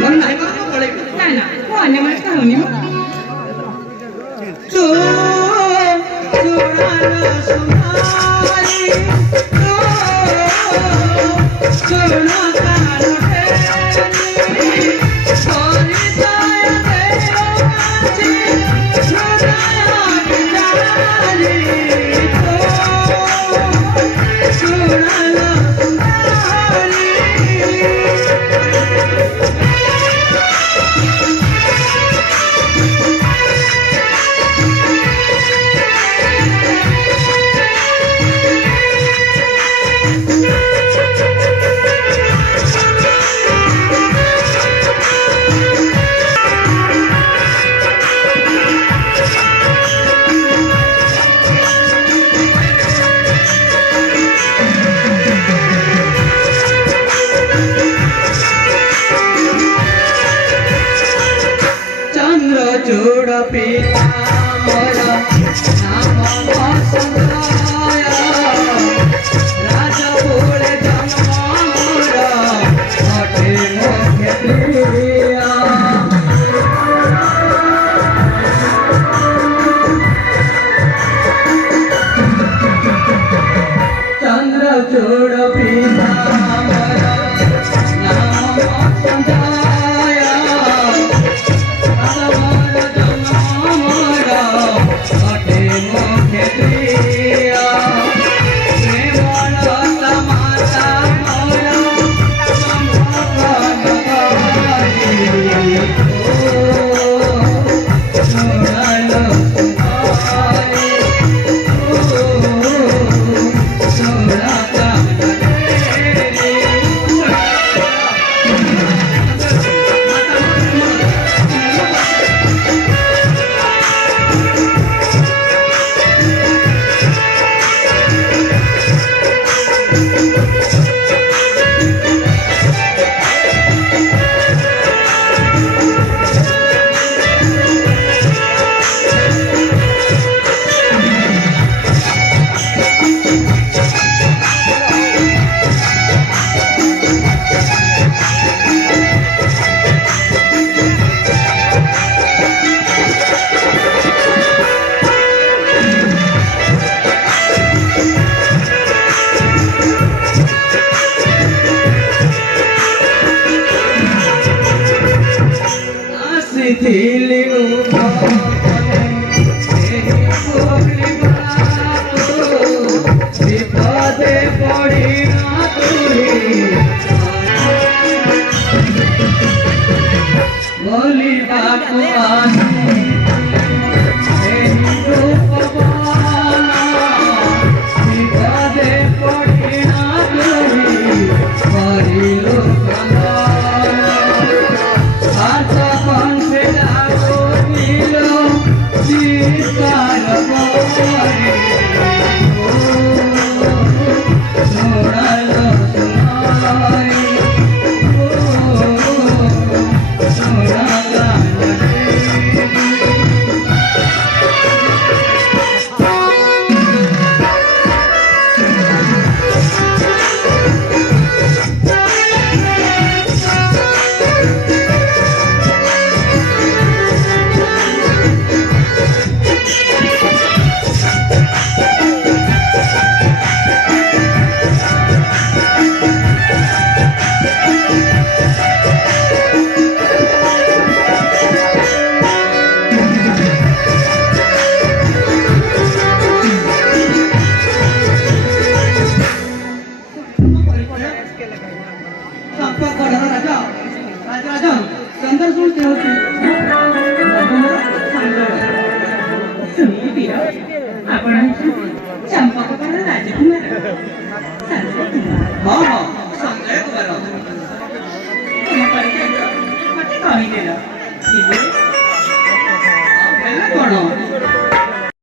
मन नाही का पळे नाही ना हो अन्य माणूस का होणी मग तो सोनाला सुनारी तो सोना कानो ठेरी सोरी साया देवाची हृदया बिचारी तो सोनाला सुनारी चूड़ पीता मोरा नाम संगाया राजा बोले जन्म मोरा हटे मोखे प्रिया चंद्र चूड़ पीता मोरा नाम संगाया Thili upane ehi pogli bato vipade padi na turi boli baku ase ehi rupavana vipade padi na turi parilo आपण चंपा राजकुमार